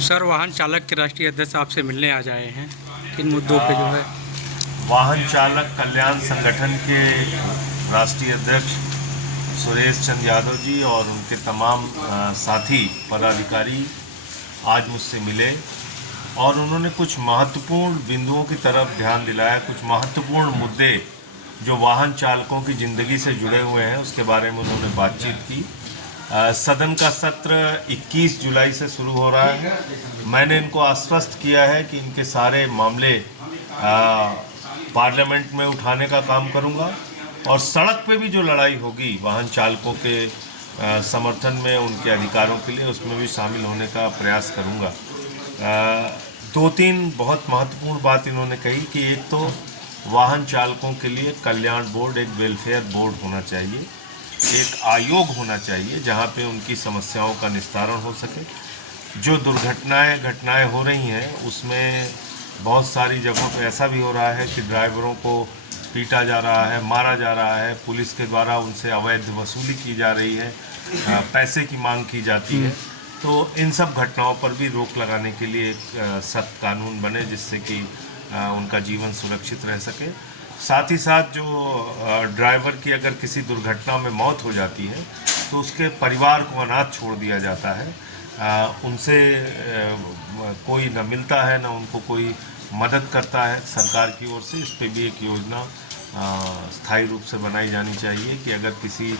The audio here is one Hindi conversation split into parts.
सर, वाहन चालक के राष्ट्रीय अध्यक्ष आपसे मिलने आ जाए हैं, किन मुद्दों पे जो है? वाहन चालक कल्याण संगठन के राष्ट्रीय अध्यक्ष सुरेश चंद्र यादव जी और उनके तमाम साथी पदाधिकारी आज मुझसे मिले और उन्होंने कुछ महत्वपूर्ण बिंदुओं की तरफ ध्यान दिलाया। कुछ महत्वपूर्ण मुद्दे जो वाहन चालकों की ज़िंदगी से जुड़े हुए हैं उसके बारे में उन्होंने बातचीत की। सदन का सत्र 21 जुलाई से शुरू हो रहा है। मैंने इनको आश्वस्त किया है कि इनके सारे मामले पार्लियामेंट में उठाने का काम करूंगा और सड़क पे भी जो लड़ाई होगी वाहन चालकों के समर्थन में, उनके अधिकारों के लिए, उसमें भी शामिल होने का प्रयास करूंगा। दो तीन बहुत महत्वपूर्ण बात इन्होंने कही कि एक तो वाहन चालकों के लिए कल्याण बोर्ड, एक वेलफेयर बोर्ड होना चाहिए, एक आयोग होना चाहिए जहां पे उनकी समस्याओं का निस्तारण हो सके। जो घटनाएं हो रही हैं उसमें बहुत सारी जगहों पे ऐसा भी हो रहा है कि ड्राइवरों को पीटा जा रहा है, मारा जा रहा है, पुलिस के द्वारा उनसे अवैध वसूली की जा रही है, पैसे की मांग की जाती है। तो इन सब घटनाओं पर भी रोक लगाने के लिए एक सख्त कानून बने जिससे कि उनका जीवन सुरक्षित रह सके। साथ ही साथ जो ड्राइवर की अगर किसी दुर्घटना में मौत हो जाती है तो उसके परिवार को अनाथ छोड़ दिया जाता है, उनसे कोई न मिलता है, न उनको कोई मदद करता है सरकार की ओर से। इस पे भी एक योजना स्थायी रूप से बनाई जानी चाहिए कि अगर किसी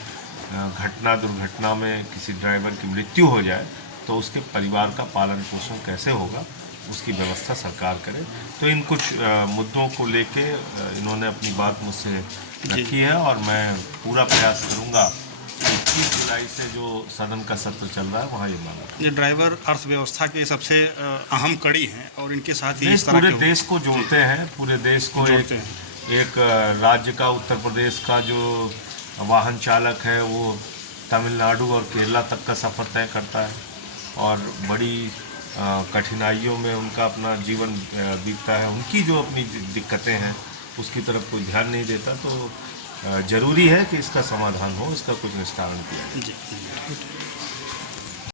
दुर्घटना में किसी ड्राइवर की मृत्यु हो जाए तो उसके परिवार का पालन पोषण कैसे होगा, उसकी व्यवस्था सरकार करे। तो इन कुछ मुद्दों को लेके इन्होंने अपनी बात मुझसे रखी है और मैं पूरा प्रयास करूंगा 21 जुलाई से जो सदन का सत्र चल रहा है वहाँ ये मांगा। ये ड्राइवर अर्थव्यवस्था के सबसे अहम कड़ी हैं और इनके साथ ही इस तरह पूरे देश को जोड़ते हैं, पूरे देश को एक राज्य का, उत्तर प्रदेश का जो वाहन चालक है वो तमिलनाडु और केरला तक का सफ़र तय करता है और बड़ी कठिनाइयों में उनका अपना जीवन बीतता है। उनकी जो अपनी दिक्कतें हैं उसकी तरफ कोई ध्यान नहीं देता। तो ज़रूरी है कि इसका समाधान हो, इसका कुछ निस्तारण किया जाए।